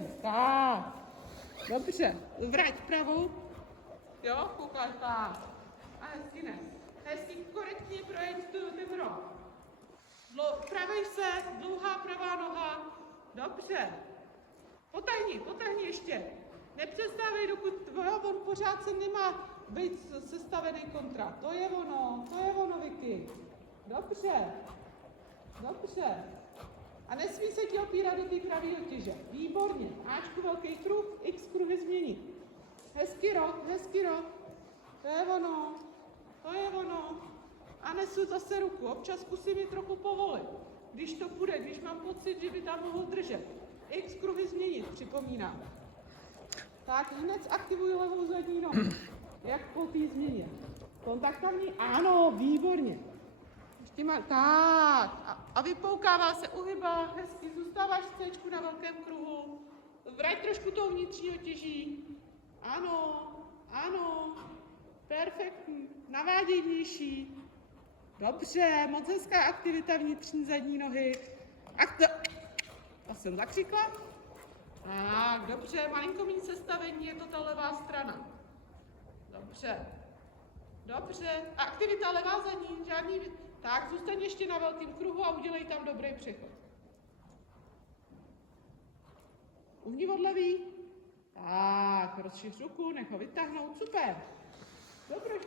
postavení. Tak. Dobře. Vrať pravou. Jo, koukaj, tak. A hezky ne. Hezky korektně projeď ten roh. Pravej se, dlouhá pravá noha. Dobře. Potáhni ještě. Nepřestávej, dokud on pořád se nemá být sestavený kontra. To je ono, Vicky. Dobře. A nesmí se ti opírat do té pravé otěže. Výborně. Ačku velký kruh, x kruhy změnit. Hezký rok. To je ono. A nesu zase ruku. Občas zkusím ji trochu povolit. Když to půjde, když mám pocit, že by tam mohl držet. X kruhy změnit, připomínám. Tak, hned aktivuji levou zadní nohu. Jak po té změně. Kontaktavní? Ano, výborně. Ještě má, tak. A vypoukává se, uhybá, hezky. Zůstáváš v C na velkém kruhu. Vrať trošku tou vnitřní otěží. Ano. Perfektní. Navádějnější. Dobře, moc hezká aktivita vnitřní zadní nohy. A jsem zakřikla? Tak, dobře, malinko méně sestavení, je to ta levá strana. Dobře. Aktivita levá zadní, žádný... Tak, zůstaň ještě na velkém kruhu a udělej tam dobrý přechod. Uhni od levý. Tak, rozšiř ruku, nech ho vytáhnout, super. Dobroš.